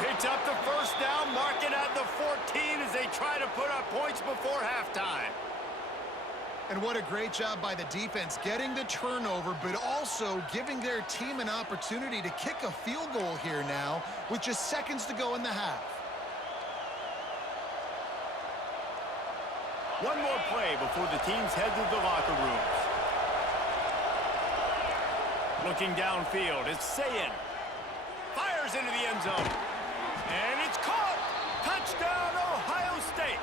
Picks up the first down, mark it at the 14 as they try to put up points before halftime. And what a great job by the defense getting the turnover, but also giving their team an opportunity to kick a field goal here now with just seconds to go in the half. One more play before the teams head to the locker rooms. Looking downfield, it's Sayin. Fires into the end zone. And it's caught! Touchdown, Ohio State!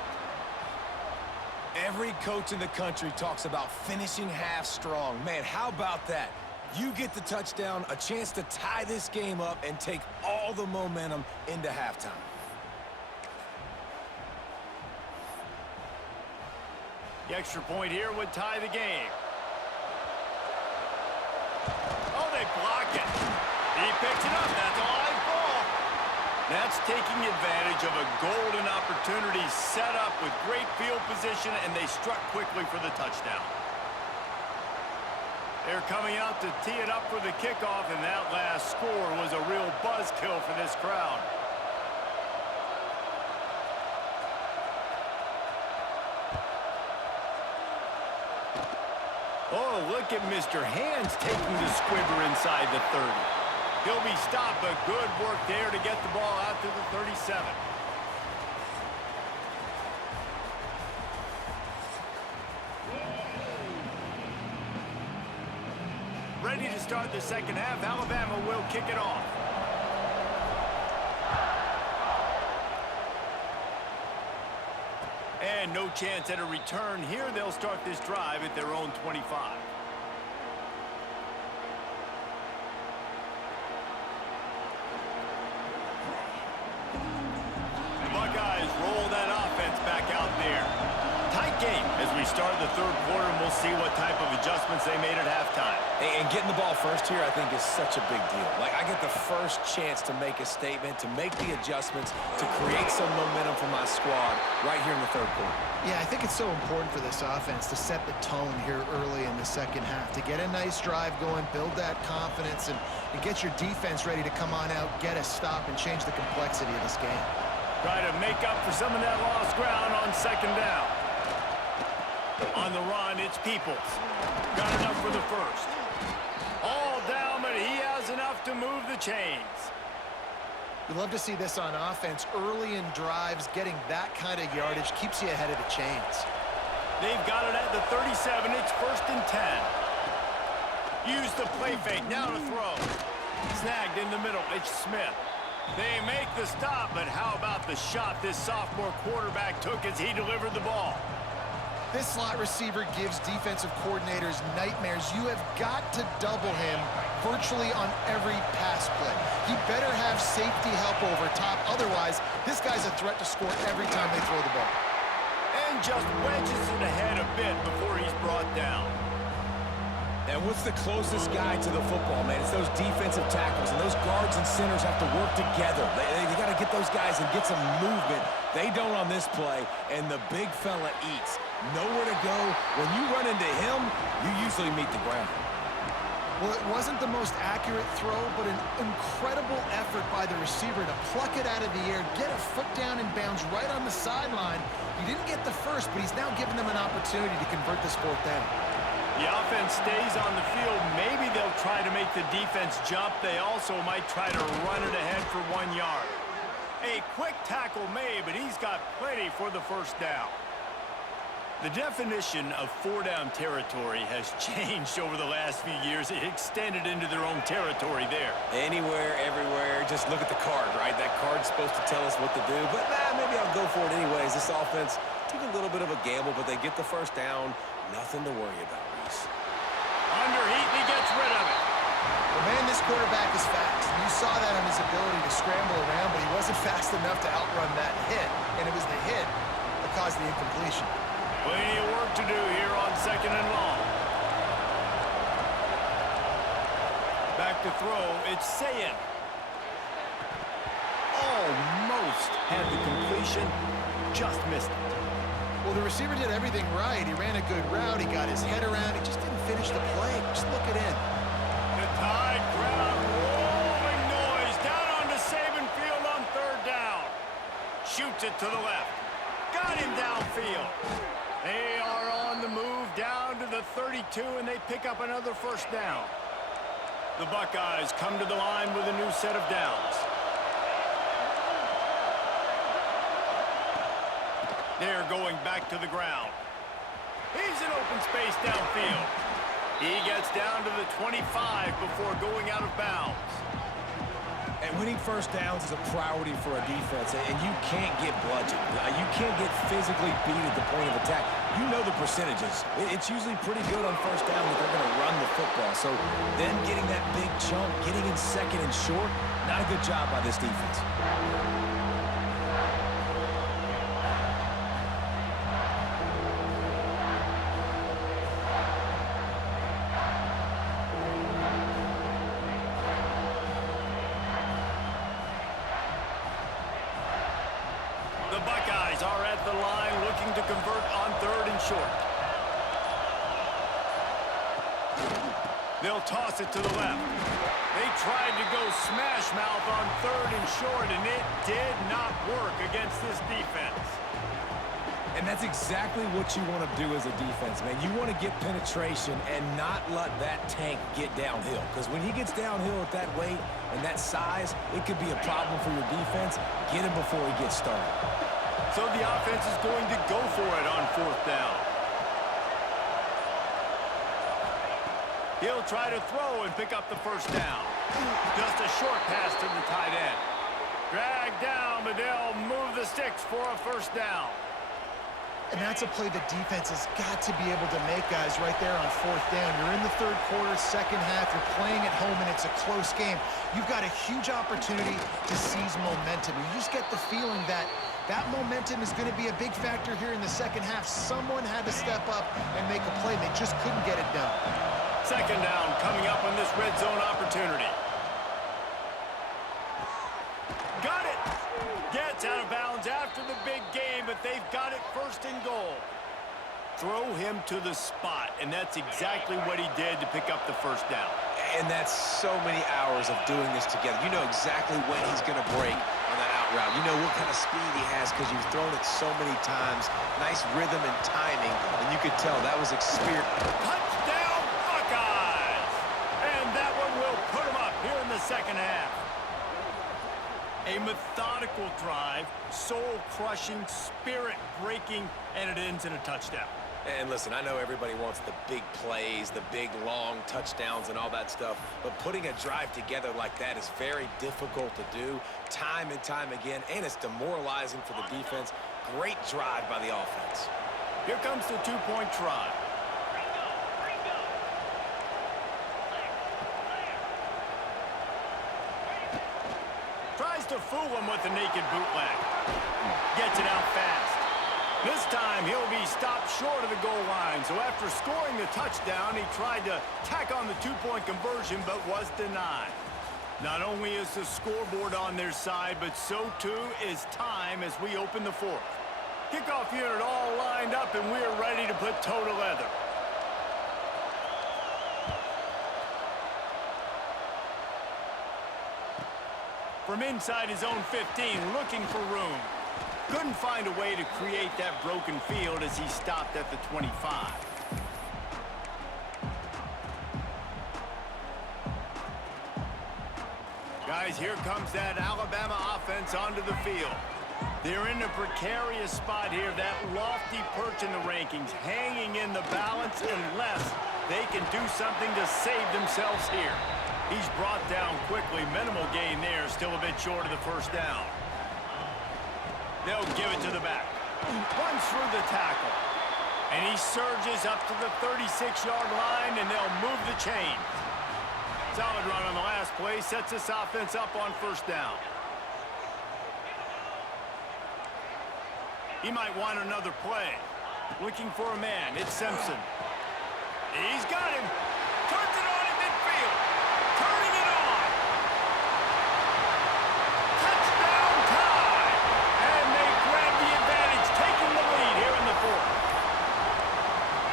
Every coach in the country talks about finishing half strong. Man, how about that? You get the touchdown, a chance to tie this game up and take all the momentum into halftime. The extra point here would tie the game. Oh, they block it. He picks it up. That's a live ball. That's taking advantage of a golden opportunity set up with great field position, and they struck quickly for the touchdown. They're coming out to tee it up for the kickoff, and that last score was a real buzzkill for this crowd. Oh, look at Mr. Hands taking the squibber inside the 30. He'll be stopped, but good work there to get the ball out to the 37. Ready to start the second half. Alabama will kick it off. And no chance at a return here. They'll start this drive at their own 25. The Buckeyes roll that offense back out there. Tight game as we start the third quarter, and we'll see what type of adjustments they made at halftime. And getting the ball first here, I think, is such a big deal. Like, I get the first chance to make a statement, to make the adjustments, to create some momentum for my squad right here in the third quarter. Yeah, I think it's so important for this offense to set the tone here early in the second half, to get a nice drive going, build that confidence, and get your defense ready to come on out, get a stop, and change the complexity of this game. Try to make up for some of that lost ground on second down. On the run, it's Peoples. Got enough for the first. All down, but he has enough to move the chains. You love to see this on offense. Early in drives, getting that kind of yardage keeps you ahead of the chains. They've got it at the 37. It's 1st and 10. Use the play fake. Now to throw. Snagged in the middle. It's Smith. They make the stop, but how about the shot this sophomore quarterback took as he delivered the ball? This slot receiver gives defensive coordinators nightmares. You have got to double him virtually on every pass play. He better have safety help over top. Otherwise, this guy's a threat to score every time they throw the ball. And just wedges it ahead a bit before he's brought down. And what's the closest guy to the football, man? It's those defensive tackles, and those guards and centers have to work together. They got to get those guys and get some movement. They don't on this play, and the big fella eats. Nowhere to go. When you run into him, you usually meet the ground. Well, it wasn't the most accurate throw, but an incredible effort by the receiver to pluck it out of the air, get a foot down and bounce right on the sideline. He didn't get the first, but he's now giving them an opportunity to convert this fourth down. The offense stays on the field. Maybe they'll try to make the defense jump. They also might try to run it ahead for 1 yard. A quick tackle made, but he's got plenty for the first down. The definition of four-down territory has changed over the last few years. It extended into their own territory there. Anywhere, everywhere, just look at the card, right? That card's supposed to tell us what to do, but maybe I'll go for it anyways. This offense took a little bit of a gamble, but they get the first down. Nothing to worry about, Reese. Underheat, and he gets rid of it. Well, man, this quarterback is fast. You saw that on his ability to scramble around, but he wasn't fast enough to outrun that hit, and it was the hit that caused the incompletion. Plenty of work to do here on 2nd and long. Back to throw, it's Sayin. Almost had the completion, just missed it. Well, the receiver did everything right. He ran a good route. He got his head around. He just didn't finish the play. Just look it in. The tide crowd, rolling noise, down onto Saban Field on 3rd shoots it to the left. Got him downfield. They are on the move down to the 32, and they pick up another first down. The Buckeyes come to the line with a new set of downs. They're going back to the ground. He's in open space downfield. He gets down to the 25 before going out of bounds. And winning first downs is a priority for a defense, and you can't get bludgeoned. You can't get physically beat at the point of attack. You know the percentages. It's usually pretty good on first down that they're going to run the football. So then getting that big chunk, getting in second and short, not a good job by this defense. The Buckeyes are at the line looking to convert on third and short. They'll toss it to the left. They tried to go smash mouth on third and short, and it did not work against this defense. And that's exactly what you want to do as a defense, man. You want to get penetration and not let that tank get downhill. Because when he gets downhill at that weight and that size, it could be a problem for your defense. Get him before he gets started. So the offense is going to go for it on fourth down. He'll try to throw and pick up the first down. Just a short pass to the tight end. Dragged down, but they'll move the sticks for a first down. And that's a play the defense has got to be able to make, guys, right there on fourth down. You're in the third quarter, second half. You're playing at home, and it's a close game. You've got a huge opportunity to seize momentum. You just get the feeling that that momentum is going to be a big factor here in the second half. Someone had to step up and make a play. They just couldn't get it done. Second down coming up on this red zone opportunity. Got it. Gets out of bounds after the big game, but they've got it first and goal. Throw him to the spot, and that's exactly what he did to pick up the first down. And that's so many hours of doing this together. You know exactly when he's going to break on that out route. You know what kind of speed he has because you've thrown it so many times. Nice rhythm and timing, and you could tell that was experience. Touchdown, Buckeyes! And that one will put him up here in the second half. A methodical drive, soul-crushing, spirit-breaking, and it ends in a touchdown. And listen, I know everybody wants the big plays, the big, long touchdowns and all that stuff, but putting a drive together like that is very difficult to do time and time again, and it's demoralizing for the defense. Great drive by the offense. Here comes the two-point try. Tries to fool him with the naked bootleg. Gets it out fast. This time, he'll be stopped short of the goal line. So after scoring the touchdown, he tried to tack on the two-point conversion, but was denied. Not only is the scoreboard on their side, but so too is time as we open the fourth. Kickoff unit all lined up, and we're ready to put toe to leather. From inside his own 15, looking for room. Couldn't find a way to create that broken field as he stopped at the 25. Guys, here comes that Alabama offense onto the field. They're in a precarious spot here, that lofty perch in the rankings, hanging in the balance unless they can do something to save themselves here. He's brought down quickly. Minimal gain there, still a bit short of the first down. They'll give it to the back. Runs through the tackle. And he surges up to the 36-yard line, and they'll move the chains. Solid run on the last play, sets this offense up on first down. He might want another play. Looking for a man, it's Simpson. He's got him. Turns it on in midfield. Turning it on. Touchdown tie. And they grab the advantage, taking the lead here in the fourth.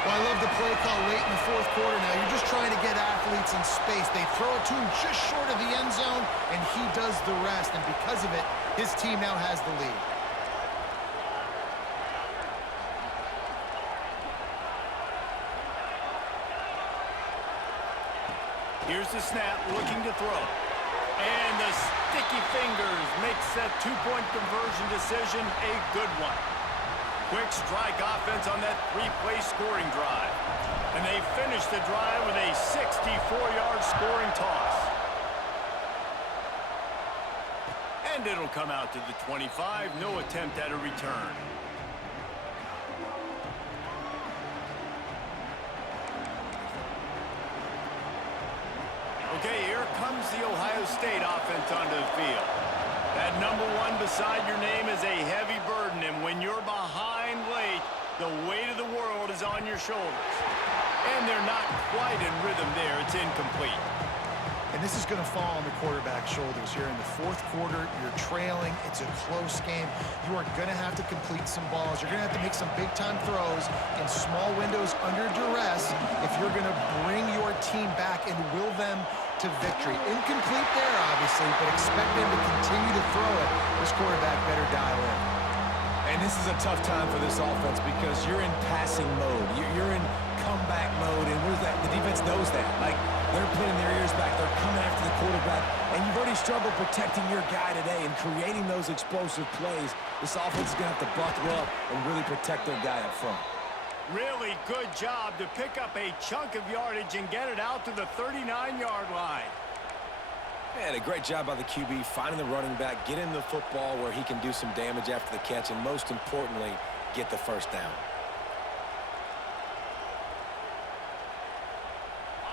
Well, I love the play call late in the fourth quarter now. You're just trying to get athletes in space. They throw it to him just short of the end zone, and he does the rest. And because of it, his team now has the lead. Here's the snap, looking to throw. And the sticky fingers makes that two-point conversion decision a good one. Quick strike offense on that three-play scoring drive. And they finish the drive with a 64-yard scoring toss. And it'll come out to the 25. No attempt at a return. Okay, here comes the Ohio State offense onto the field. That number 1 beside your name is a heavy burden, and when you're behind late, the weight of the world is on your shoulders. And they're not quite in rhythm there. It's incomplete. And this is going to fall on the quarterback's shoulders here in the fourth quarter. You're trailing. It's a close game. You are going to have to complete some balls. You're going to have to make some big-time throws in small windows under duress if you're going to bring your team back and will them to victory. Incomplete there, obviously, but expect them to continue to throw it. This quarterback better dial in. And this is a tough time for this offense because you're in passing mode. You're in comeback mode, and what is that? The defense knows that. Like, they're putting their ears back. They're coming after the quarterback, and you've already struggled protecting your guy today and creating those explosive plays. This offense is going to have to buckle up and really protect their guy up front. Really good job to pick up a chunk of yardage and get it out to the 39-yard line. Man, a great job by the QB finding the running back, get him the football where he can do some damage after the catch, and most importantly, get the first down.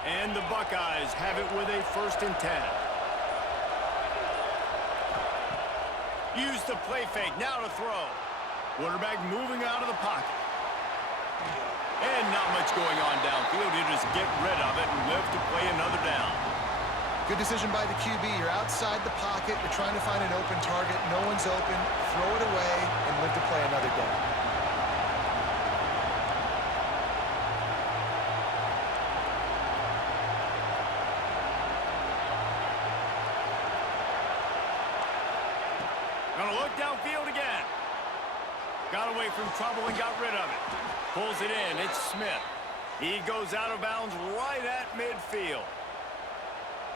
And the Buckeyes have it with a 1st and 10. Use the play fake, now to throw. Quarterback moving out of the pocket. And not much going on downfield. You just get rid of it and live to play another down. Good decision by the QB. You're outside the pocket. You're trying to find an open target. No one's open. Throw it away and live to play another down. Gonna look downfield again. Got away from trouble and got rid of it. Pulls it in. It's Smith. He goes out of bounds right at midfield.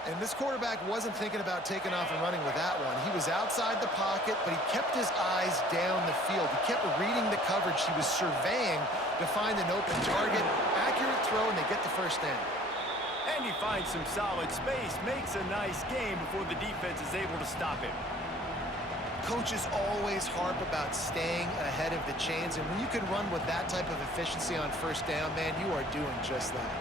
And this quarterback wasn't thinking about taking off and running with that one. He was outside the pocket, but he kept his eyes down the field. He kept reading the coverage. He was surveying to find an open target. Accurate throw, and they get the first down. And he finds some solid space. Makes a nice game before the defense is able to stop him. Coaches always harp about staying ahead of the chains, and when you can run with that type of efficiency on first down, man, you are doing just that.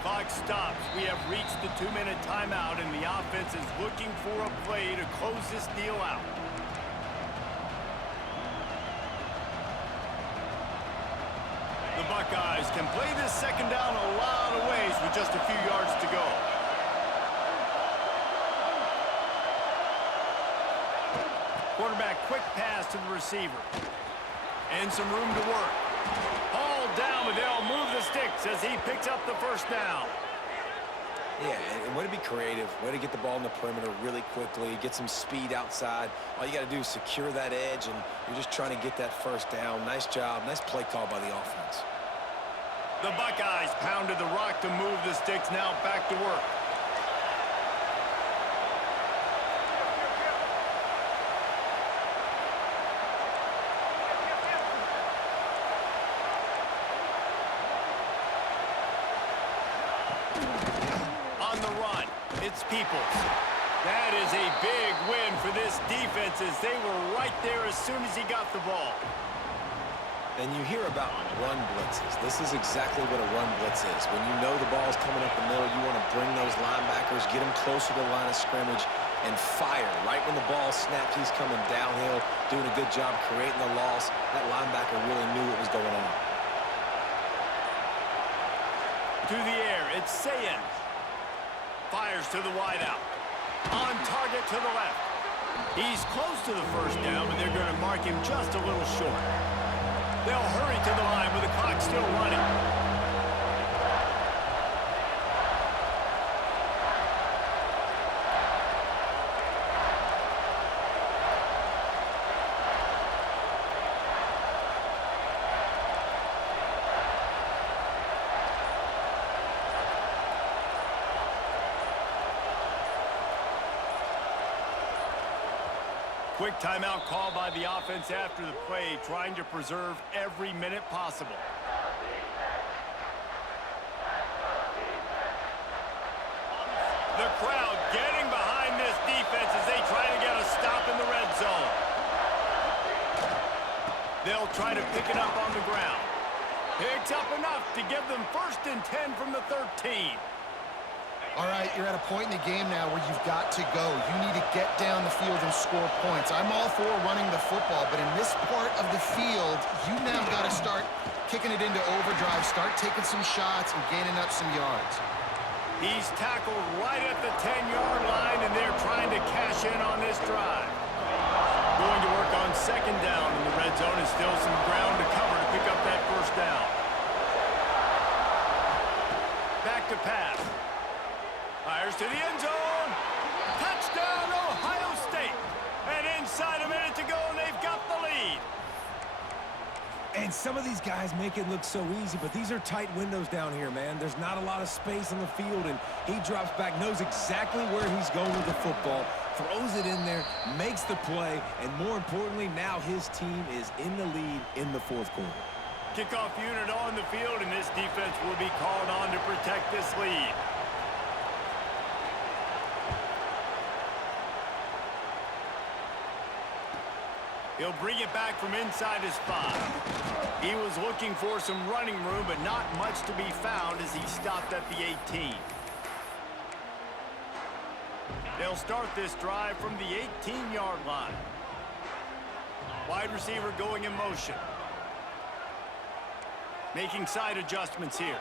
Clock stops. We have reached the 2-minute timeout, and the offense is looking for a play to close this deal out. The Buckeyes can play this second down a lot of ways with just a few yards to go. Quarterback quick pass to the receiver. And some room to work. All down, but they'll move the sticks as he picks up the first down. Yeah, and way to be creative, way to get the ball in the perimeter really quickly, get some speed outside. All you got to do is secure that edge, and you're just trying to get that first down. Nice job, nice play call by the offense. The Buckeyes pounded the rock to move the sticks, now back to work. On the run, it's Peoples. That is a big win for this defense as they were right there as soon as he got the ball. And you hear about run blitzes. This is exactly what a run blitz is. When you know the ball's coming up the middle, you want to bring those linebackers, get them closer to the line of scrimmage, and fire. Right when the ball snaps, he's coming downhill, doing a good job creating the loss. That linebacker really knew what was going on. To the air, it's Sayin. Fires to the wideout. On target to the left. He's close to the first down, but they're going to mark him just a little short. They'll hurry to the line with the clock still running. Quick timeout call by the offense after the play, trying to preserve every minute possible. The crowd getting behind this defense as they try to get a stop in the red zone. They'll try to pick it up on the ground. Picks up enough to give them 1st and 10 from the 13. All right, you're at a point in the game now where you've got to go. You need to get down the field and score points. I'm all for running the football, but in this part of the field, you now got to start kicking it into overdrive, start taking some shots and gaining up some yards. He's tackled right at the 10-yard line, and they're trying to cash in on this drive. Going to work on 2nd down in the red zone, and still some ground to cover to pick up that 1st down. Back to pass. Fires to the end zone. Touchdown, Ohio State. And inside a minute to go, and they've got the lead. And some of these guys make it look so easy, but these are tight windows down here, man. There's not a lot of space on the field, and he drops back, knows exactly where he's going with the football, throws it in there, makes the play, and more importantly, now his team is in the lead in the 4th quarter. Kickoff unit on the field, and this defense will be called on to protect this lead. He'll bring it back from inside his 5. He was looking for some running room, but not much to be found as he stopped at the 18. They'll start this drive from the 18-yard line. Wide receiver going in motion. Making side adjustments here.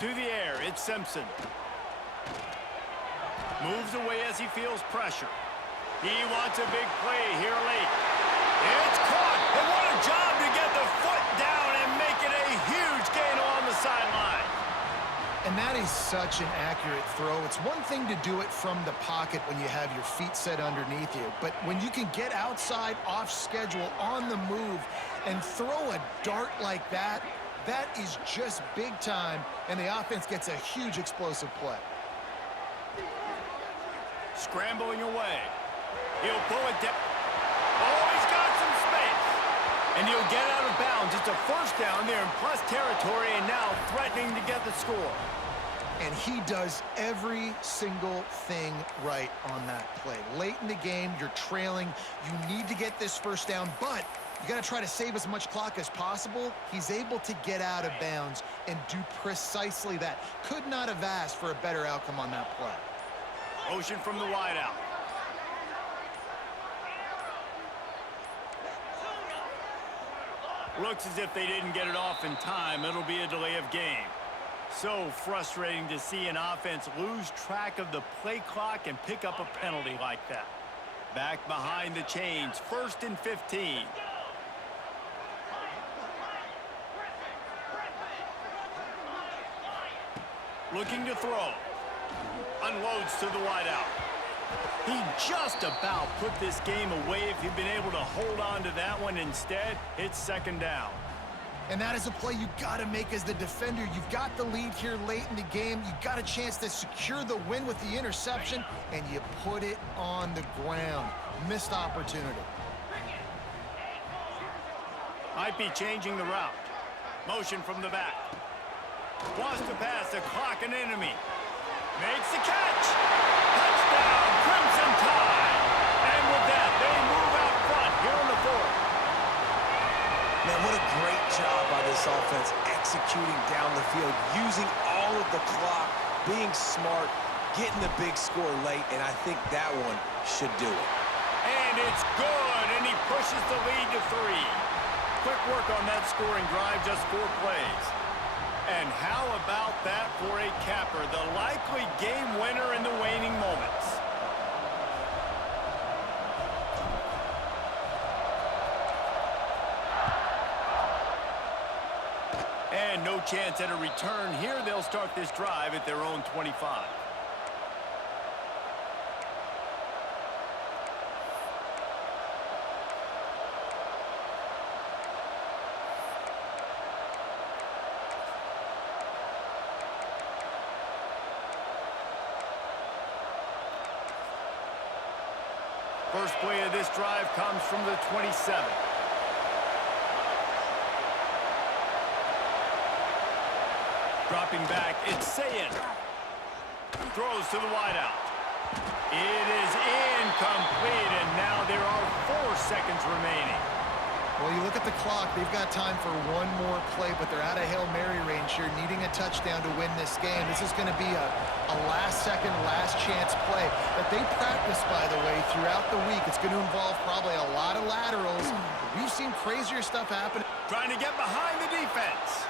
To the air, it's Simpson. Moves away as he feels pressure. He wants a big play here late. It's caught, and what a job to get the foot down and make it a huge gain along the sideline. And that is such an accurate throw. It's one thing to do it from the pocket when you have your feet set underneath you, but when you can get outside, off schedule, on the move, and throw a dart like that, that is just big time, and the offense gets a huge explosive play. Scrambling away. He'll pull it down. Oh, he's got some space. And he'll get out of bounds. It's a 1st down there in plus territory, and now threatening to get the score. And he does every single thing right on that play. Late in the game, you're trailing. You need to get this 1st down, but you got to try to save as much clock as possible. He's able to get out of bounds and do precisely that. Could not have asked for a better outcome on that play. Motion from the wideout. Looks as if they didn't get it off in time. It'll be a delay of game. So frustrating to see an offense lose track of the play clock and pick up a penalty like that. Back behind the chains, 1st and 15. Looking to throw. Unloads to the wideout. He just about put this game away if he'd been able to hold on to that one. Instead, it's 2nd down. And that is a play you got to make as the defender. You've got the lead here late in the game. You got a chance to secure the win with the interception, and you put it on the ground. Missed opportunity. Might be changing the route. Motion from the back. Wants to pass the clock, an enemy. Makes the catch. Touchdown, Crimson Tide. And with that, they move out front here in the 4th. Man, what a great job by this offense executing down the field, using all of the clock, being smart, getting the big score late, and I think that one should do it. And it's good, and he pushes the lead to 3. Quick work on that scoring drive, just 4 plays. And how about that for a capper, the likely game winner in the waning moments. And no chance at a return here. They'll start this drive at their own 25. First play of this drive comes from the 27. Dropping back, it's Sayin. Throws to the wideout. It is incomplete, and now there are 4 seconds remaining. Well, you look at the clock, they've got time for one more play, but they're out of Hail Mary range here, needing a touchdown to win this game. This is going to be a last-second, last-chance play that they practice, by the way, throughout the week. It's going to involve probably a lot of laterals. We've seen crazier stuff happen. Trying to get behind the defense.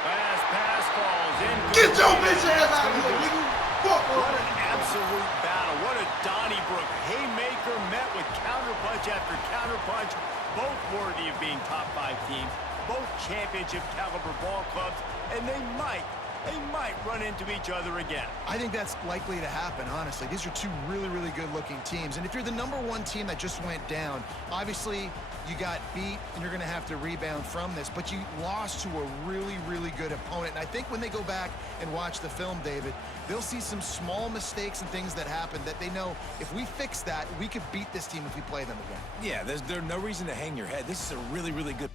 Last pass falls in. Get your bitch ass out of here, nigga. Fuck, What an absolute battle. What a Donnybrook haymaker met with counterpunch after counterpunch. Both worthy of being top 5 teams. Both championship caliber ball clubs. And they might run into each other again. I think that's likely to happen, honestly. These are two really, really good-looking teams. And if you're the #1 team that just went down, obviously you got beat, and you're going to have to rebound from this. But you lost to a really, really good opponent. And I think when they go back and watch the film, David, they'll see some small mistakes and things that happened that they know if we fix that, we could beat this team if we play them again. Yeah, there's no reason to hang your head. This is a really, really good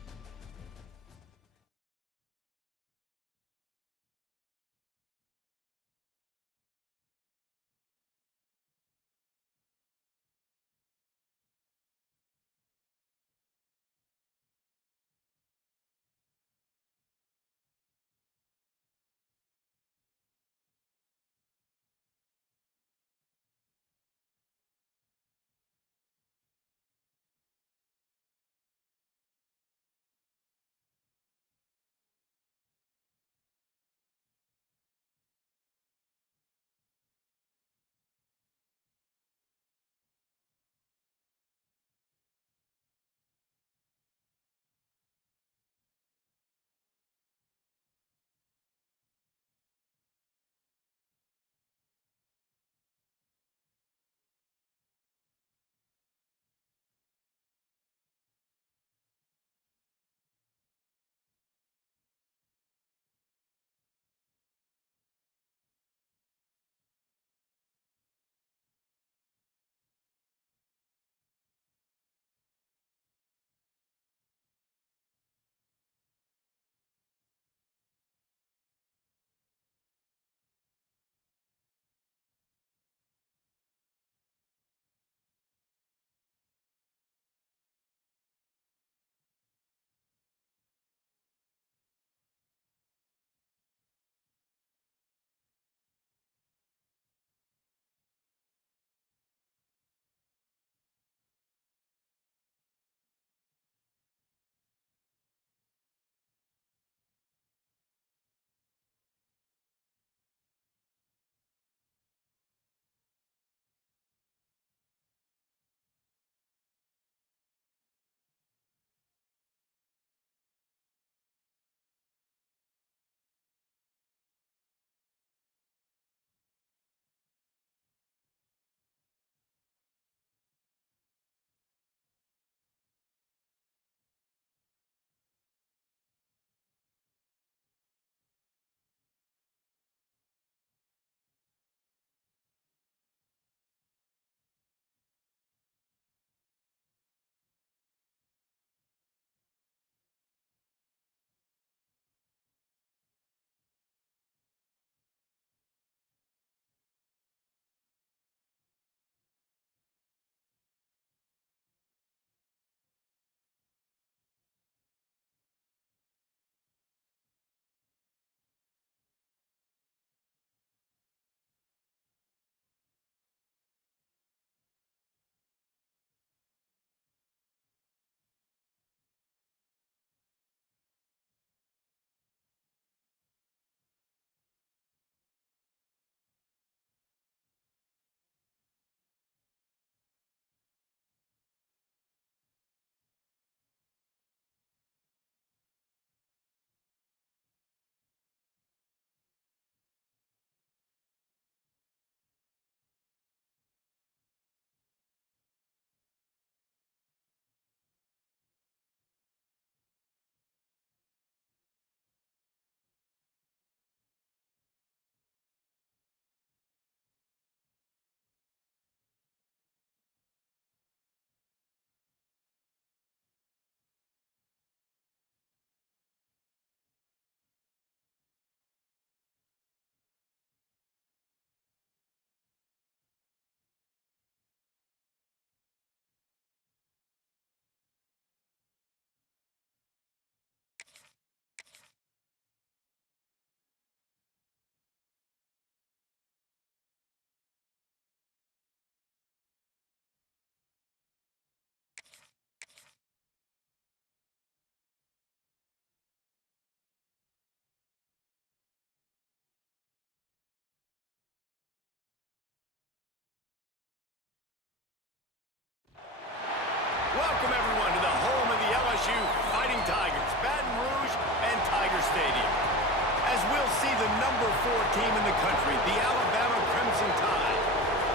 team in the country, the Alabama Crimson Tide,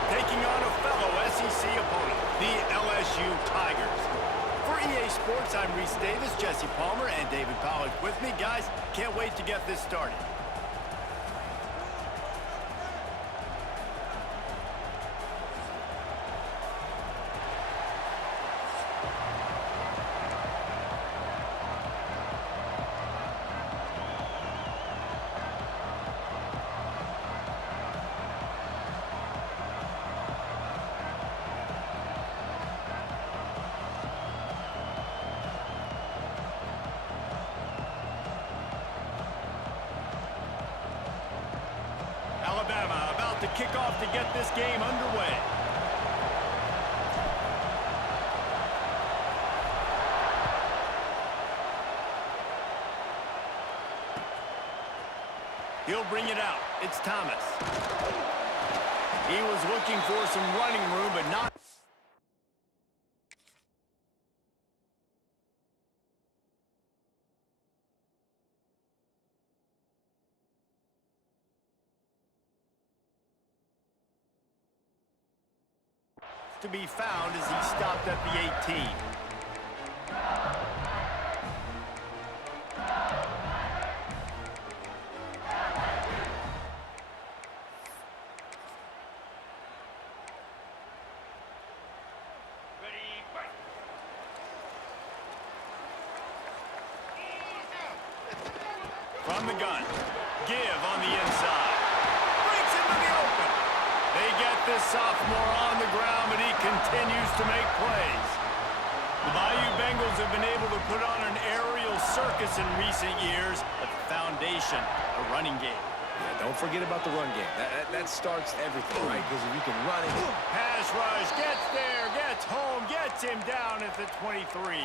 taking on a fellow SEC opponent, the LSU Tigers. For EA Sports, I'm Reese Davis, Jesse Palmer, and David Pollack with me. Guys, can't wait to get this started. Alabama about to kick off to get this game underway. He'll bring it out. It's Thomas. He was looking for some running room, but not. To be found as he stopped at the 18. From the gun, give on the inside. Breaks into the open. They get this sophomore on the ground, but he continues to make plays. The Bayou Bengals have been able to put on an aerial circus in recent years, but the foundation, a running game. Yeah, don't forget about the run game. That starts everything, right? Because if you can run it. Pass rush, gets there, gets home, gets him down at the 23.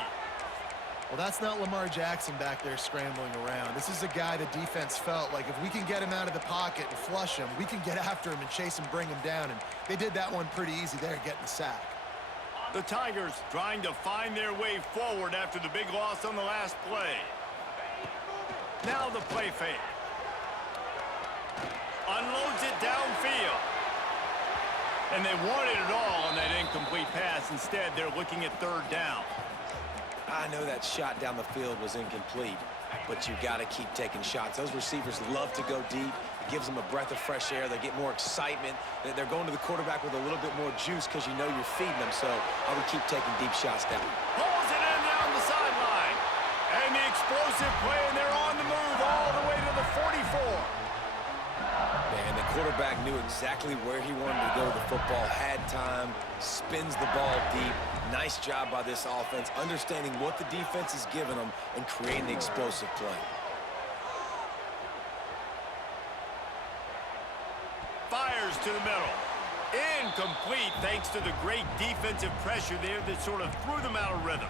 Well, that's not Lamar Jackson back there scrambling around. This is a guy the defense felt like if we can get him out of the pocket and flush him, we can get after him and chase him, bring him down. And they did that one pretty easy there, getting the sack. The Tigers trying to find their way forward after the big loss on the last play. Now the play fake. Unloads it downfield. And they wanted it all on that incomplete pass. Instead, they're looking at third down. I know that shot down the field was incomplete, but you got to keep taking shots. Those receivers love to go deep. It gives them a breath of fresh air. They get more excitement. They're going to the quarterback with a little bit more juice because you know you're feeding them, so I would keep taking deep shots down. Pulls it in down the sideline. And the explosive play, and they're on the move all the way to the 44. Man, the quarterback knew exactly where he wanted to go with the football, had time, spins the ball deep. Nice job by this offense, understanding what the defense is giving them and creating the explosive play. Fires to the middle. Incomplete thanks to the great defensive pressure there that sort of threw them out of rhythm.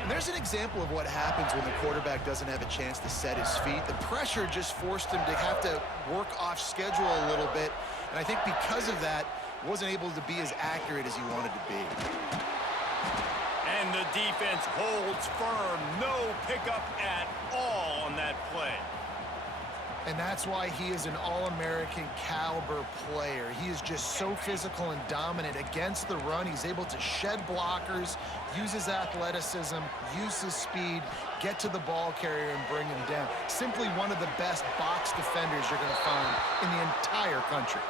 And there's an example of what happens when the quarterback doesn't have a chance to set his feet. The pressure just forced him to have to work off schedule a little bit. And I think because of that, wasn't able to be as accurate as he wanted to be. And the defense holds firm. No pickup at all on that play. And that's why he is an All-American caliber player. He is just so physical and dominant against the run. He's able to shed blockers, use his athleticism, use his speed, get to the ball carrier and bring him down. Simply one of the best box defenders you're going to find in the entire country.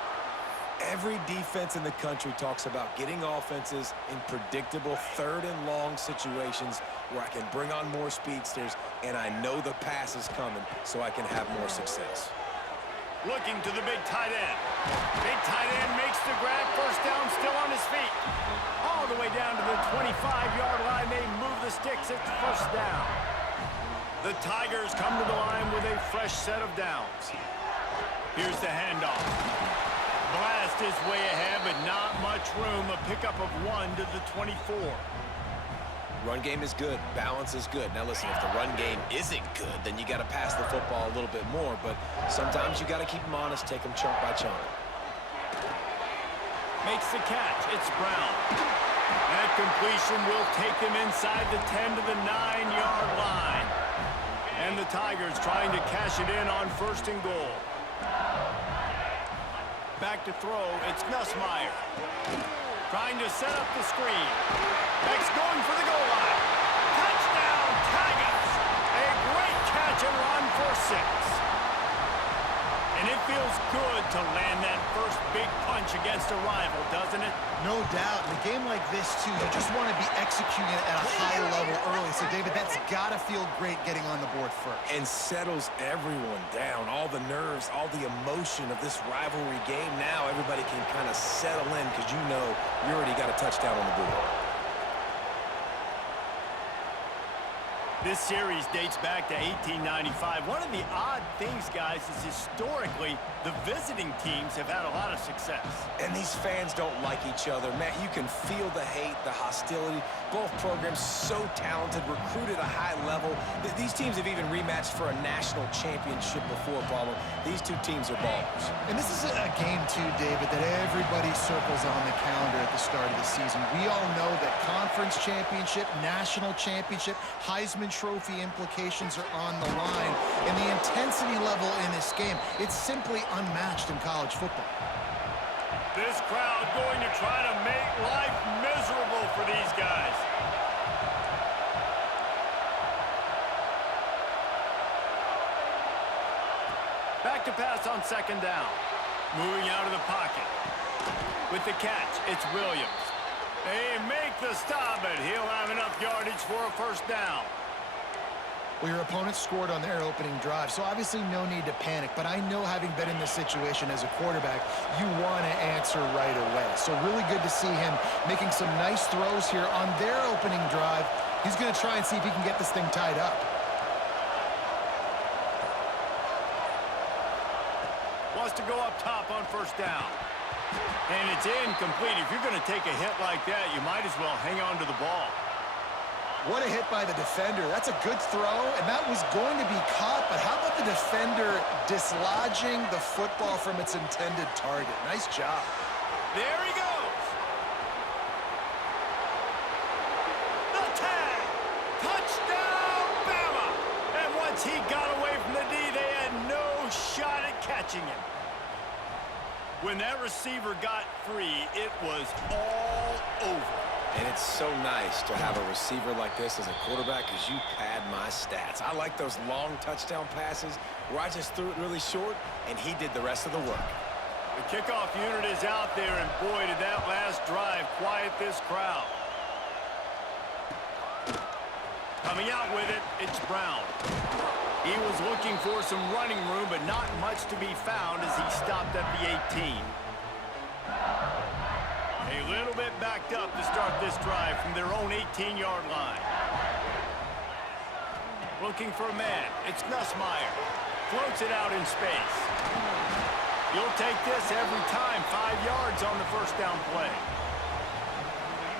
Every defense in the country talks about getting offenses in predictable third and long situations where I can bring on more speedsters and I know the pass is coming so I can have more success. Looking to the big tight end. Big tight end makes the grab. First down, still on his feet. All the way down to the 25-yard line. They move the sticks. It's first down. The Tigers come to the line with a fresh set of downs. Here's the handoff. Blast his way ahead, but not much room. A pickup of 1 to the 24. Run game is good. Balance is good. Now listen, if the run game isn't good, then you got to pass the football a little bit more. But sometimes you got to keep them honest, take them chunk by chunk. Makes the catch. It's Brown. That completion will take them inside the 10 to the 9-yard line. And the Tigers trying to cash it in on 1st and goal. Back to throw, it's Nussmeier. Trying to set up the screen. Next going for the goal line. Touchdown, Tigers! A great catch and run for 6. And it feels good to land that first big punch against a rival, doesn't it? No doubt. In a game like this, too, you just want to be executing at a high level early. So, David, that's got to feel great getting on the board first. And settles everyone down. All the nerves, all the emotion of this rivalry game. Now everybody can kind of settle in because you know you already got a touchdown on the board. This series dates back to 1895. One of the odd things, guys, is historically the visiting teams have had a lot of success. And these fans don't like each other. Matt, you can feel the hate, the hostility. Both programs so talented, recruited at a high level. These teams have even rematched for a national championship before, Palmer. These two teams are ballers. And this is a game, too, David, that everybody circles on the calendar at the start of the season. We all know that conference championship, national championship, Heisman Trophy implications are on the line. And the intensity level in this game, it's simply unmatched in college football. This crowd going to try to make life miserable for these guys. Back to pass on 2nd down. Moving out of the pocket. With the catch, it's Williams. They make the stop, but he'll have enough yardage for a 1st down. Well, your opponent scored on their opening drive, so obviously no need to panic. But I know, having been in this situation as a quarterback, you want to answer right away. So really good to see him making some nice throws here on their opening drive. He's going to try and see if he can get this thing tied up. Wants to go up top on 1st down. And it's incomplete. If you're going to take a hit like that, you might as well hang on to the ball. What a hit by the defender. That's a good throw, and that was going to be caught, but how about the defender dislodging the football from its intended target? Nice job. There he goes. The tag. Touchdown, Bama. And once he got away from the D, they had no shot at catching him. When that receiver got free, it was all over. And it's so nice to have a receiver like this as a quarterback because you pad my stats. I like those long touchdown passes where I just threw it really short and he did the rest of the work. The kickoff unit is out there, and boy, did that last drive quiet this crowd. Coming out with it, it's Brown. He was looking for some running room, but not much to be found as he stopped at the 18. A little bit backed up to start this drive from their own 18-yard line. Looking for a man. It's Nussmeier. Floats it out in space. You'll take this every time. 5 yards on the 1st down play.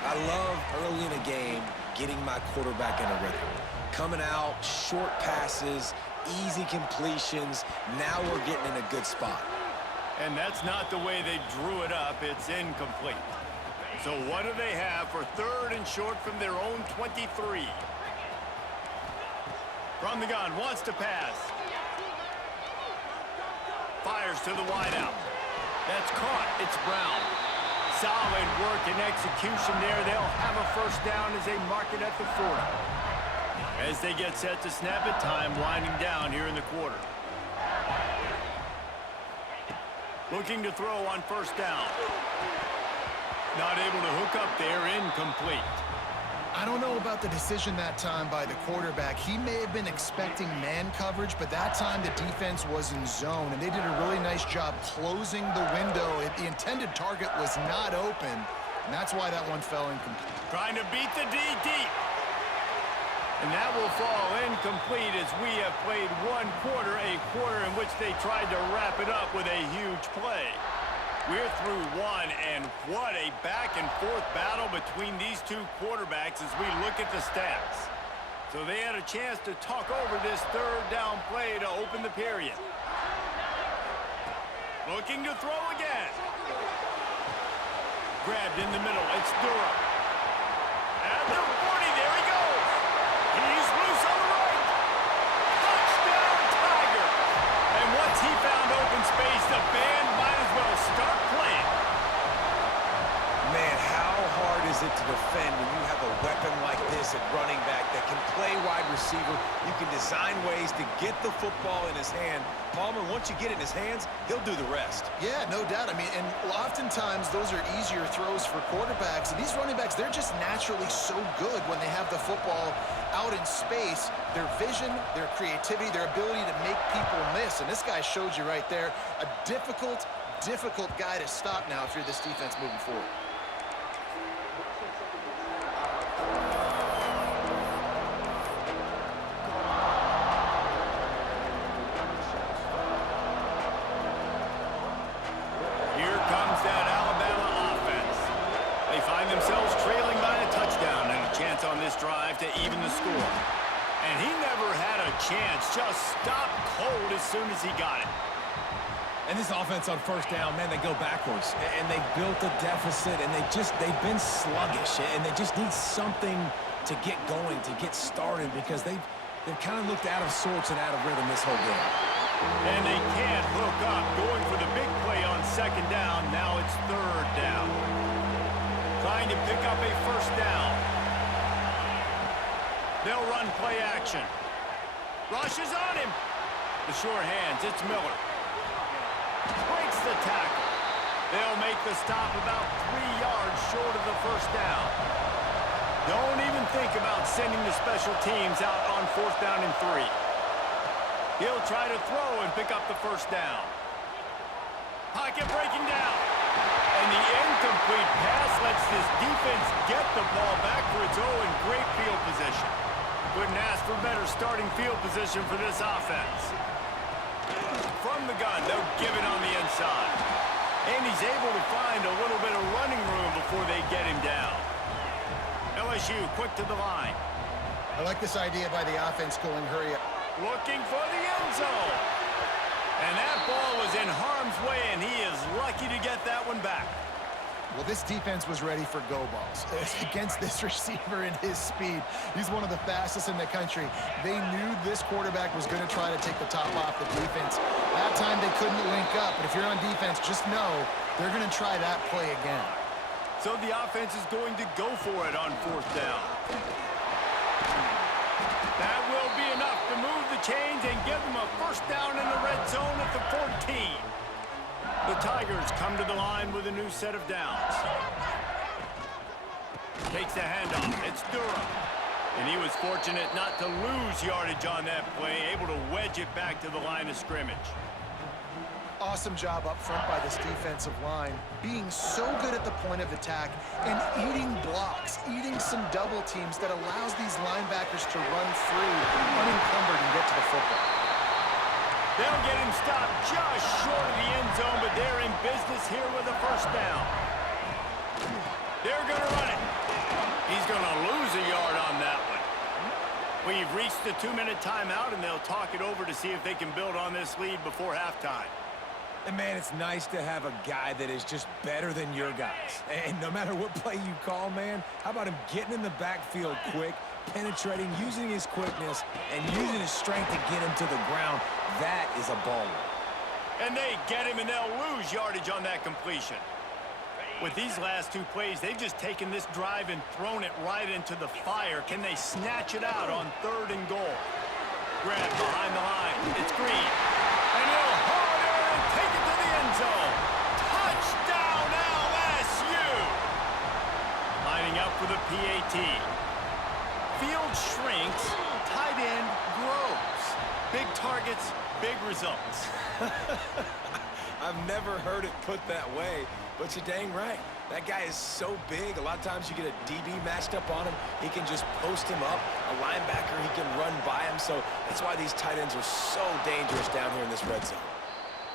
I love early in a game getting my quarterback in a rhythm. Coming out, short passes, easy completions. Now we're getting in a good spot. And that's not the way they drew it up. It's incomplete. So what do they have for 3rd and short from their own 23? From the gun, wants to pass. Fires to the wideout. That's caught. It's Brown. Solid work and execution there. They'll have a 1st down as they mark it at the 40. As they get set to snap it, time winding down here in the quarter. Looking to throw on 1st down. Not able to hook up there, incomplete. I don't know about the decision that time by the quarterback. He may have been expecting man coverage, but that time the defense was in zone, and they did a really nice job closing the window. The intended target was not open, and that's why that one fell incomplete. Trying to beat the D deep. And that will fall incomplete as we have played 1 quarter, a quarter in which they tried to wrap it up with a huge play. We're through 1, and what a back-and-forth battle between these two quarterbacks as we look at the stats. So they had a chance to talk over this 3rd down play to open the period. Looking to throw again. Grabbed in the middle. It's Durham. At the 40, there he goes. He's loose on the right. Touchdown, Tiger. And once he found open space, design ways to get the football in his hand. Palmer, once you get it in his hands, he'll do the rest. Yeah, no doubt. I mean, and oftentimes those are easier throws for quarterbacks. And these running backs, they're just naturally so good when they have the football out in space. Their vision, their creativity, their ability to make people miss. And this guy showed you right there, a difficult guy to stop now if you're this defense moving forward. Here comes that Alabama offense. They find themselves trailing by a touchdown and a chance on this drive to even the score. And he never had a chance, just stopped cold as soon as he got it. And this offense on first down, man, they go backwards. And they built a deficit, and they've been sluggish. And they just need something to get going, to get started, because they've kind of looked out of sorts and out of rhythm this whole game. And they can't hook up. Going for the big play on second down. Now it's third down. Trying to pick up a first down. They'll run play action. Rushes on him. The sure hands. It's Miller. Breaks the tackle. They'll make the stop about 3 yards short of the first down. Don't even think about sending the special teams out on fourth down and 3. He'll try to throw and pick up the first down. Pocket breaking down. And the incomplete pass lets this defense get the ball back for its own great field position. Couldn't ask for better starting field position for this offense. From the gun, they'll give it on the inside. And he's able to find a little bit of running room before they get him down. LSU quick to the line. I like this idea by the offense going hurry up. Looking for the end zone. And that ball was in harm's way, and he is lucky to get that one back. Well, this defense was ready for go balls against this receiver and his speed. He's one of the fastest in the country. They knew this quarterback was going to try to take the top off the defense. That time they couldn't link up, but if you're on defense, just know they're going to try that play again. So the offense is going to go for it on fourth down. That will be enough to move the chains and give them a first down in the red zone at the 14. The Tigers come to the line with a new set of downs. Takes the handoff. It's Durham. And he was fortunate not to lose yardage on that play, able to wedge it back to the line of scrimmage. Awesome job up front by this defensive line, being so good at the point of attack and eating blocks, eating some double teams that allows these linebackers to run free, unencumbered, and get to the football. They'll get him stopped just short of the end zone, but they're in business here with a first down. They're going to run it. He's going to lose a yard on that one. We've reached the 2-minute timeout, and they'll talk it over to see if they can build on this lead before halftime. And, man, it's nice to have a guy that is just better than your guys. And no matter what play you call, man, how about him getting in the backfield quick, penetrating, using his quickness, and using his strength to get him to the ground? That is a baller. And they get him, and they'll lose yardage on that completion. With these last two plays, they've just taken this drive and thrown it right into the fire. Can they snatch it out on 3rd and goal? Grab behind the line. It's Green. And he'll haul it in and take it to the end zone. Touchdown, LSU! Lining up for the PAT. Field shrinks, tight end grows. Big targets, big results. I've never heard it put that way, but you're dang right. That guy is so big. A lot of times you get a DB matched up on him. He can just post him up. A linebacker, he can run by him. So that's why these tight ends are so dangerous down here in this red zone.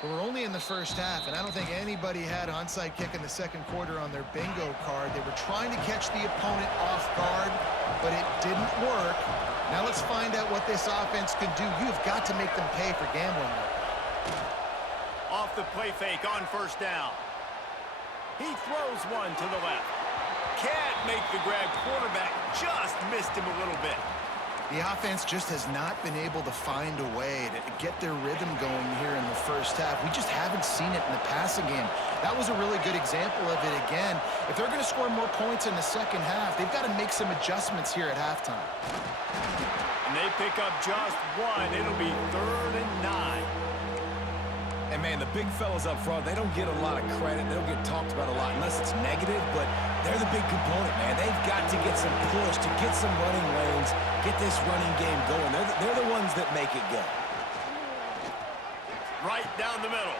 We're only in the first half, and I don't think anybody had onside kick in the second quarter on their bingo card. They were trying to catch the opponent off guard, but it didn't work. Now let's find out what this offense can do. You've got to make them pay for gambling. Off the play fake on first down. He throws one to the left. Can't make the grab. Quarterback just missed him a little bit. The offense just has not been able to find a way to get their rhythm going here in the first half. We just haven't seen it in the passing game. That was a really good example of it again. If they're going to score more points in the second half, they've got to make some adjustments here at halftime. And they pick up just one. It'll be 3rd and 9. And, man, the big fellas up front, they don't get a lot of credit. They don't get talked about a lot unless it's negative, but they're the big component, man. They've got to get some push, to get some running lanes, get this running game going. They're the ones that make it go. Right down the middle.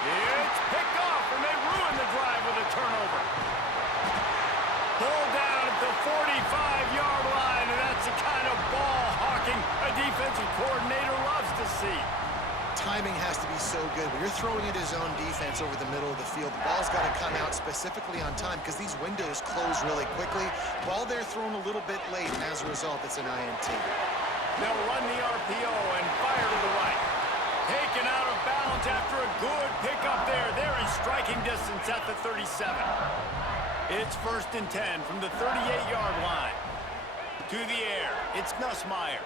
It's picked off, and they ruin the drive with a turnover. Pulled down at the 45-yard line, and that's the kind of ball hawking a defensive coordinator loves to see. Timing has to be so good. When you're throwing it his own defense over the middle of the field, the ball's got to come out specifically on time because these windows close really quickly. Ball there thrown a little bit late, and as a result, it's an INT. They'll run the RPO and fire to the right. Taken out of bounds after a good pickup there. They're in striking distance at the 37. It's 1st and 10 from the 38-yard line. To the air, it's Nussmeier.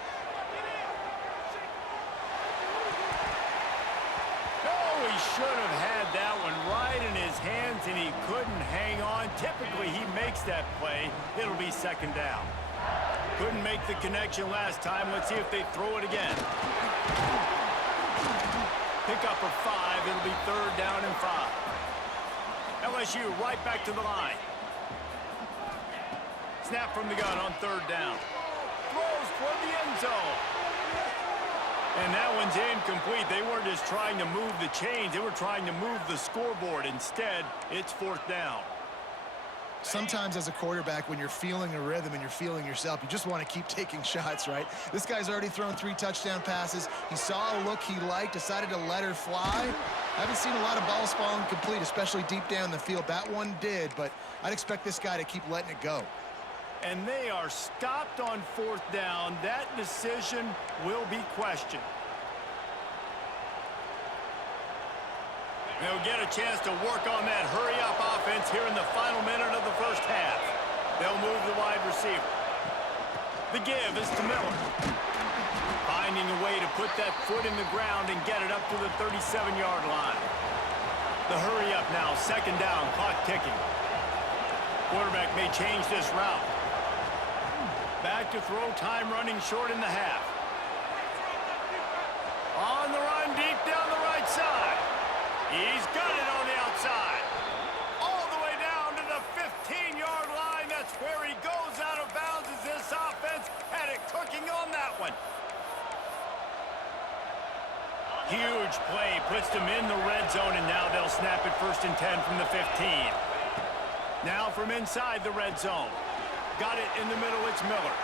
Oh, he should have had that one right in his hands, and he couldn't hang on. Typically, he makes that play. It'll be 2nd down. Couldn't make the connection last time. Let's see if they throw it again. Pick up a 5. It'll be 3rd down and 5. LSU right back to the line. Snap from the gun on 3rd down. Throws toward the end zone. And that one's incomplete. They weren't just trying to move the chains. They were trying to move the scoreboard. Instead, it's 4th down. Sometimes as a quarterback, when you're feeling a rhythm and you're feeling yourself, you just want to keep taking shots, right? This guy's already thrown 3 touchdown passes. He saw a look he liked, decided to let her fly. I haven't seen a lot of balls falling complete, especially deep down the field. That one did, but I'd expect this guy to keep letting it go. And they are stopped on 4th down. That decision will be questioned. They'll get a chance to work on that hurry-up offense here in the final minute of the 1st half. They'll move the wide receiver. The give is to Miller. Finding a way to put that foot in the ground and get it up to the 37-yard line. The hurry-up now, 2nd down, clock ticking. Quarterback may change this route. Back to throw, time running short in the half. On the run, deep down the right side. He's got it on the outside. All the way down to the 15-yard line. That's where he goes out of bounds as this offense had it cooking on that one. Huge play, puts them in the red zone, and now they'll snap it 1st and 10 from the 15. Now from inside the red zone. Got it in the middle, it's Miller.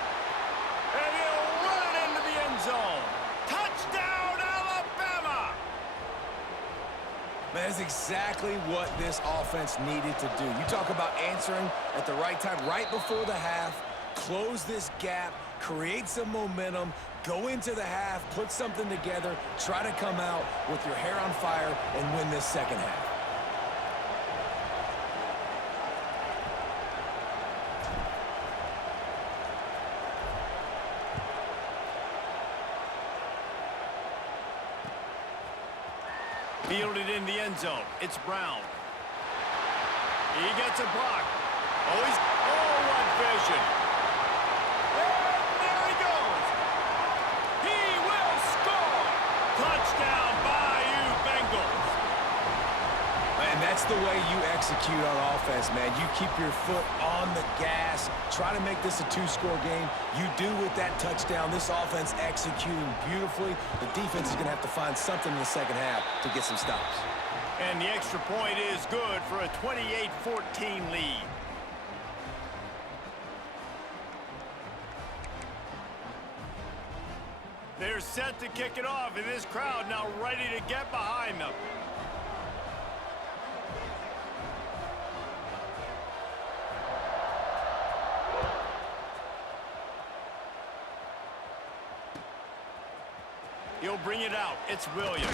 And he'll run it into the end zone. Touchdown, Alabama! That is exactly what this offense needed to do. You talk about answering at the right time, right before the half, close this gap, create some momentum, go into the half, put something together, try to come out with your hair on fire and win this 2nd half. Fielded in the end zone. It's Brown. He gets a block. What vision. And there he goes. He will score. Touchdown, Bayou Bengals. And that's the way you execute on offense, man. You keep your foot on the gas. Try to make this a 2-score game. You do with that touchdown. This offense executing beautifully. The defense is going to have to find something in the 2nd half to get some stops. And the extra point is good for a 28-14 lead. They're set to kick it off, and this crowd now ready to get behind them. He'll bring it out. It's Williams.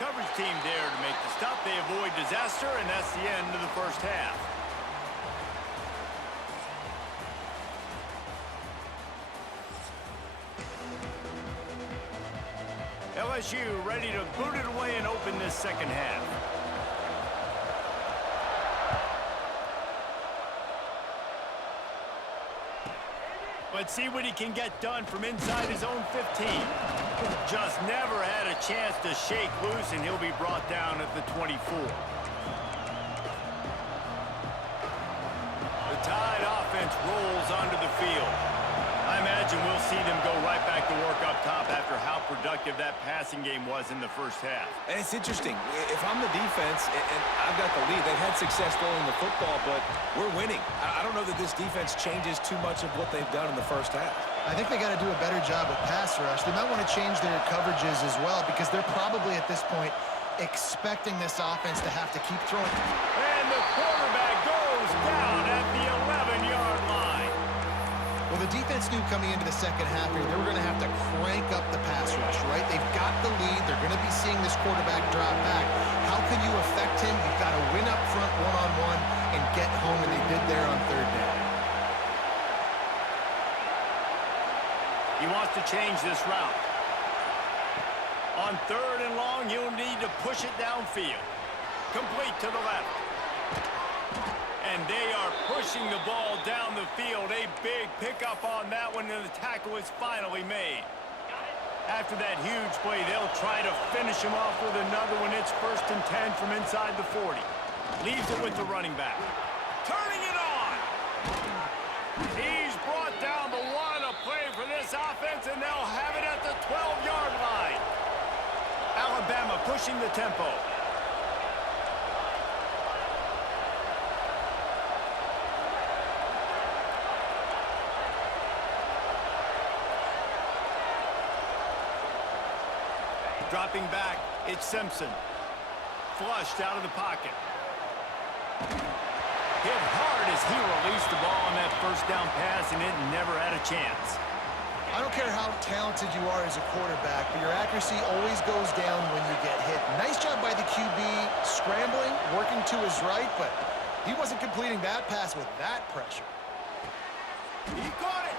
Coverage team there to make the stop. They avoid disaster, and that's the end of the 1st half. LSU ready to boot it away and open this 2nd half. Let's see what he can get done from inside his own 15. Just never had a chance to shake loose, and he'll be brought down at the 24. The Tide offense rolls onto the field. I imagine we'll see them go right back to work up top after how productive that passing game was in the first half. And it's interesting. If I'm the defense and I've got the lead, they've had success throwing the football, but we're winning. I don't know that this defense changes too much of what they've done in the first half. I think they got to do a better job with pass rush. They might want to change their coverages as well because they're probably at this point expecting this offense to have to keep throwing. And the quarterback goes down at the 11-yard line. Well, the defense knew coming into the second half here they were going to have to crank up the pass rush, right? They've got the lead. They're going to be seeing this quarterback drop back. How can you affect him? You've got to win up front one-on-one and get home, and they did there on third down. He wants to change this route. On third and long, you'll need to push it downfield. Complete to the left. And they are pushing the ball down the field. A big pickup on that one, and the tackle is finally made. After that huge play, they'll try to finish him off with another one. It's 1st and 10 from inside the 40. Leaves it with the running back. Turning it on. He's brought down the one, a play for this offense, and they'll have it at the 12-yard line. Alabama pushing the tempo. Dropping back, it's Simpson. Flushed out of the pocket. Hit hard as he released the ball on that first down pass, and it never had a chance. I don't care how talented you are as a quarterback, but your accuracy always goes down when you get hit. Nice job by the QB scrambling, working to his right, but he wasn't completing that pass with that pressure. He caught it.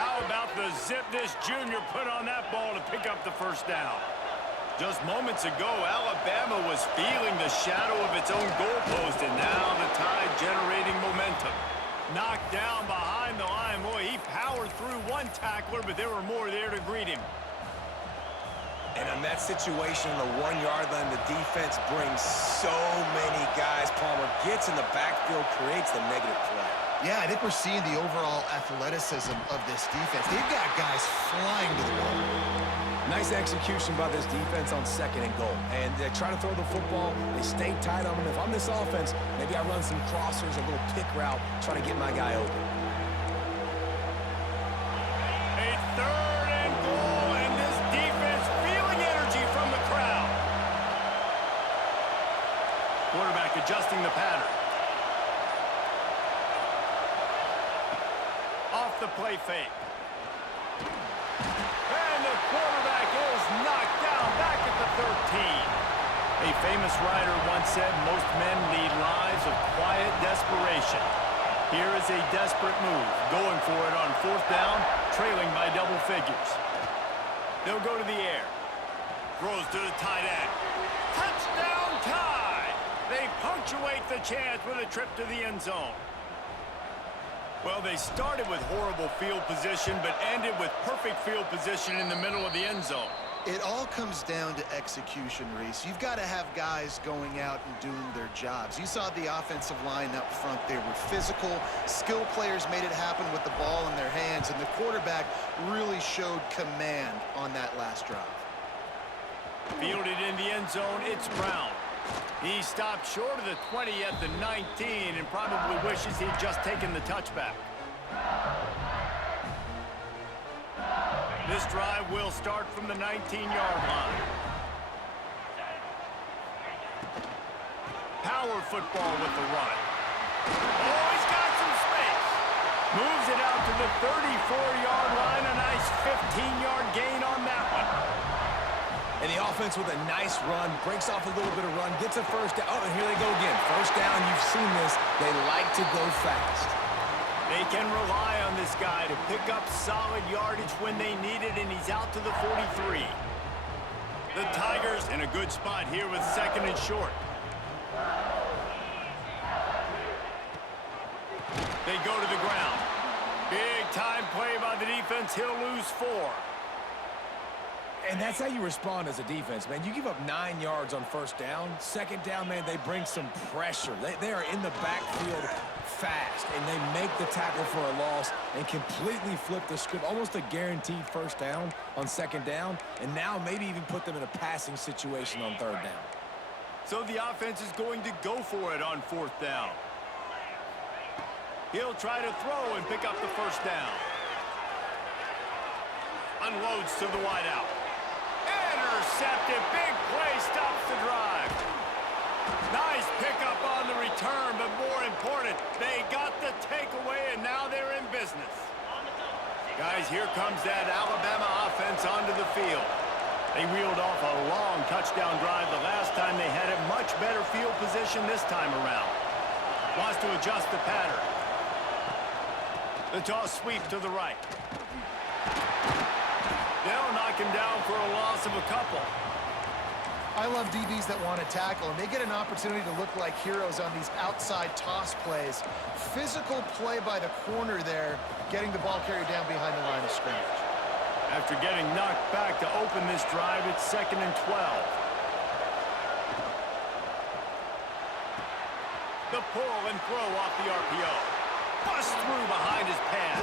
How about the zip this junior put on that ball to pick up the first down? Just moments ago, Alabama was feeling the shadow of its own goalpost, and now the Tide generating momentum. Knocked down behind the line. Boy, he powered through one tackler, but there were more there to greet him. And in that situation, the 1-yard line, the defense brings so many guys. Palmer gets in the backfield, creates the negative play. Yeah, I think we're seeing the overall athleticism of this defense. They've got guys flying to the ball. Nice execution by this defense on 2nd and goal. And they try to throw the football. They stay tight on them. If I'm this offense, maybe I run some crossers, a little pick route, try to get my guy open. A 3rd and goal, and this defense feeling energy from the crowd. Quarterback adjusting the pattern. Off the play fake. And the quarterback is knocked down back at the 13. A famous writer once said, most men lead lives of quiet desperation. Here is a desperate move, going for it on 4th down, trailing by double figures. They'll go to the air. Throws to the tight end. Touchdown Tide! They punctuate the chance with a trip to the end zone. Well, they started with horrible field position, but ended with perfect field position in the middle of the end zone. It all comes down to execution, Reese. You've got to have guys going out and doing their jobs. You saw the offensive line up front. They were physical. Skilled players made it happen with the ball in their hands, and the quarterback really showed command on that last drive. Fielded in the end zone, it's Brown. He stopped short of the 20 at the 19 and probably wishes he'd just taken the touchback. This drive will start from the 19-yard line. Power football with the run. Oh, he's got some space. Moves it out to the 34-yard line. A nice 15-yard gain on that one. And the offense with a nice run, breaks off a little bit of run, gets a first down. Oh, and here they go again. First down, you've seen this. They like to go fast. They can rely on this guy to pick up solid yardage when they need it, and he's out to the 43. The Tigers in a good spot here with 2nd and short. They go to the ground. Big time play by the defense. He'll lose 4. And that's how you respond as a defense, man. You give up 9 yards on first down. Second down, man, they bring some pressure. They are in the backfield fast, and they make the tackle for a loss and completely flip the script. Almost a guaranteed first down on second down, and now maybe even put them in a passing situation on third down. So the offense is going to go for it on 4th down. He'll try to throw and pick up the first down. Unloads to the wideout. Intercepted. Big play stops the drive. Nice pickup on the return, but more important, they got the takeaway, and now they're in business. Guys, here comes that Alabama offense onto the field. They reeled off a long touchdown drive the last time. They had a much better field position this time around. Wants to adjust the pattern. The toss sweep to the right. They'll knock him down for a loss of a couple. I love DBs that want to tackle, and they get an opportunity to look like heroes on these outside toss plays. Physical play by the corner there, getting the ball carried down behind the line of scrimmage. After getting knocked back to open this drive, it's 2nd and 12. The pull and throw off the RPO. Bust through behind his pad.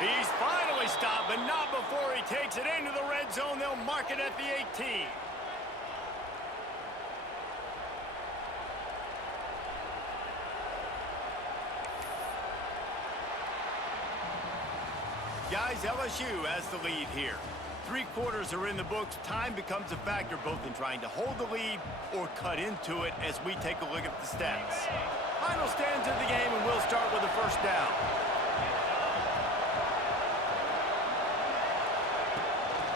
He's finally stopped, but not before he takes it into the red zone. They'll mark it at the 18. Guys, LSU has the lead here. 3 quarters are in the books. Time becomes a factor both in trying to hold the lead or cut into it as we take a look at the stats. Final stands of the game, and we'll start with the first down.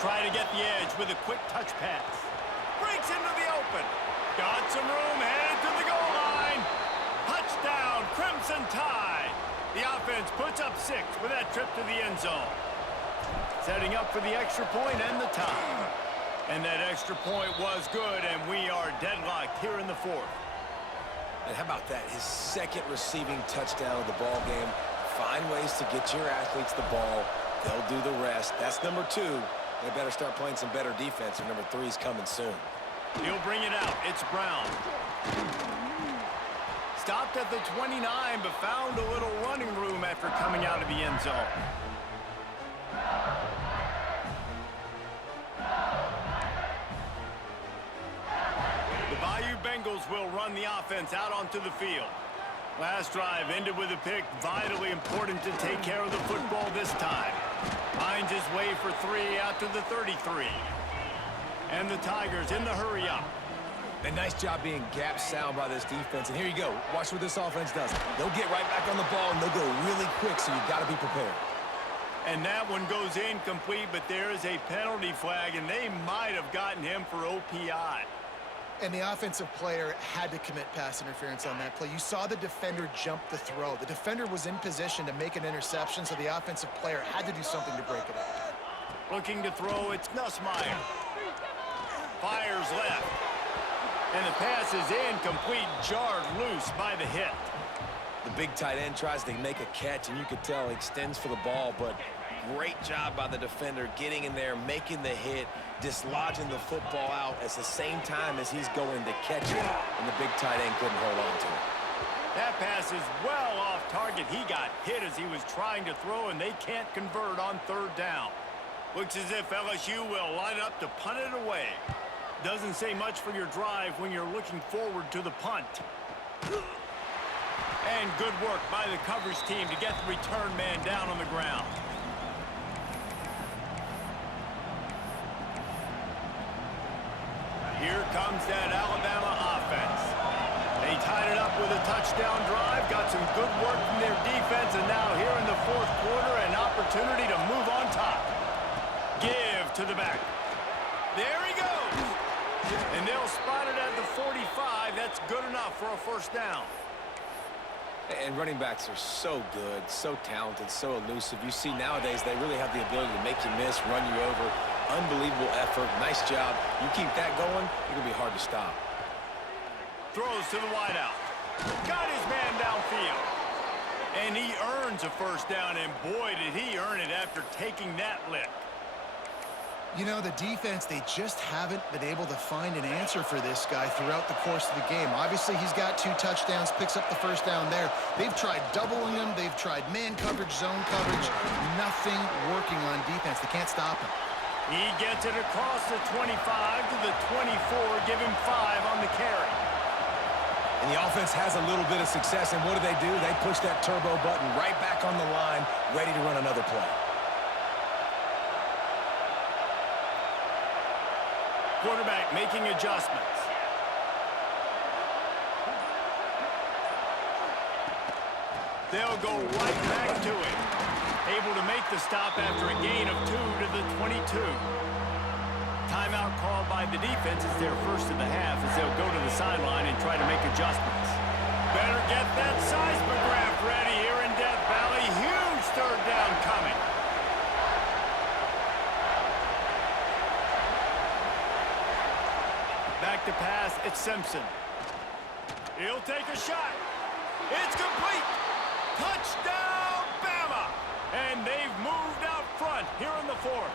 Try to get the edge with a quick touch pass. Breaks into the open. Got some room, headed to the goal line. Touchdown, Crimson Tide. The offense puts up 6 with that trip to the end zone. Setting up for the extra point and the tie. And that extra point was good, and we are deadlocked here in the 4th. And how about that? His 2nd receiving touchdown of the ball game. Find ways to get your athletes the ball. They'll do the rest. That's number 2. They better start playing some better defense, or number 3 is coming soon. He'll bring it out. It's Brown. Stopped at the 29, but found a little running room after coming out of the end zone. The Bayou Bengals will run the offense out onto the field. Last drive ended with a pick. Vitally important to take care of the football this time. Finds his way for 3 out to the 33. And the Tigers in the hurry up. A nice job being gap sound by this defense. And here you go. Watch what this offense does. They'll get right back on the ball, and they'll go really quick, so you've got to be prepared. And that one goes incomplete, but there is a penalty flag, and they might have gotten him for OPI. And the offensive player had to commit pass interference on that play. You saw the defender jump the throw. The defender was in position to make an interception, so the offensive player had to do something to break it up. Looking to throw, it's Nussmeier. Fires left. And the pass is incomplete, jarred loose by the hit. The big tight end tries to make a catch, and you could tell he extends for the ball, but great job by the defender getting in there, making the hit, dislodging the football out at the same time as he's going to catch it, and the big tight end couldn't hold on to it. That pass is well off target. He got hit as he was trying to throw, and they can't convert on 3rd down. Looks as if LSU will line up to punt it away. Doesn't say much for your drive when you're looking forward to the punt. And good work by the coverage team to get the return man down on the ground. Here comes that Alabama offense. They tied it up with a touchdown drive, got some good work from their defense, and now here in the 4th quarter, an opportunity to move on top. Give to the back. There he goes. And they'll spot it at the 45. That's good enough for a first down. And running backs are so good, so talented, so elusive. You see nowadays they really have the ability to make you miss, run you over. Unbelievable effort. Nice job. You keep that going, it'll be hard to stop. Throws to the wideout. Got his man downfield. And he earns a first down, and boy, did he earn it after taking that lick. You know, the defense, they just haven't been able to find an answer for this guy throughout the course of the game. Obviously, he's got 2 touchdowns, picks up the first down there. They've tried doubling him. They've tried man coverage, zone coverage. Nothing working on defense. They can't stop him. He gets it across the 25 to the 24, give him 5 on the carry. And the offense has a little bit of success, and what do? They push that turbo button right back on the line, ready to run another play. Quarterback making adjustments. They'll go right back to it. Able to make the stop after a gain of 2 to the 22. Timeout called by the defense. It's their first of the half as they'll go to the sideline and try to make adjustments. Better get that seismograph ready here in Death Valley. Huge third down coming. Back to pass, it's Simpson. He'll take a shot. It's complete. Touchdown, Bama! And they've moved out front here in the 4th.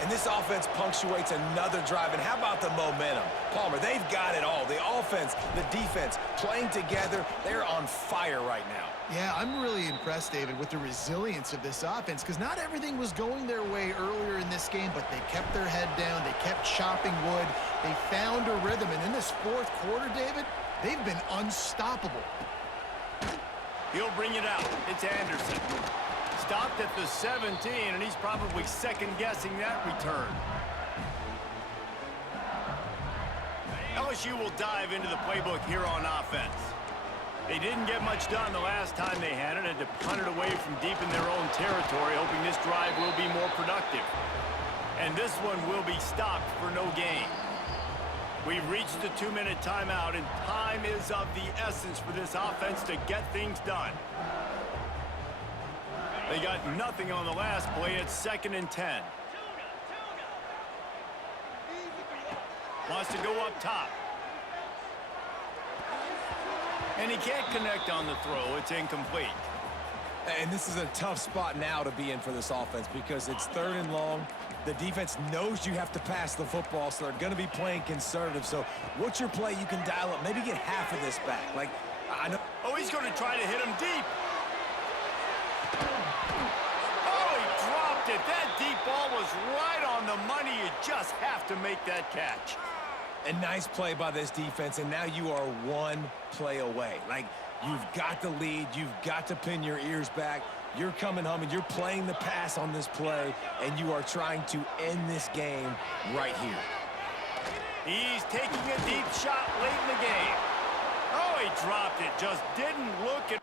And this offense punctuates another drive. And how about the momentum? Palmer, they've got it all. The offense, the defense, playing together. They're on fire right now. Yeah, I'm really impressed, David, with the resilience of this offense because not everything was going their way earlier in this game, but they kept their head down. They kept chopping wood. They found a rhythm. And in this 4th quarter, David, they've been unstoppable. He'll bring it out. It's Anderson. Stopped at the 17, and he's probably second-guessing that return. LSU will dive into the playbook here on offense. They didn't get much done the last time they had it, and to punt it away from deep in their own territory, hoping this drive will be more productive. And this one will be stopped for no gain. We've reached the 2-minute timeout, and time is of the essence for this offense to get things done. They got nothing on the last play. It's 2nd and 10. Wants to go up top. And he can't connect on the throw. It's incomplete. And this is a tough spot now to be in for this offense because it's 3rd and long. The defense knows you have to pass the football, so they're going to be playing conservative. So what's your play you can dial up? Maybe get half of this back. Like, I know. Oh, he's going to try to hit him deep. Oh, he dropped it. That deep ball was right on the money. You just have to make that catch. A nice play by this defense, and now you are 1 play away. Like, you've got the lead. You've got to pin your ears back. You're coming home, and you're playing the pass on this play, and you are trying to end this game right here. He's taking a deep shot late in the game. Oh, he dropped it. Just didn't look at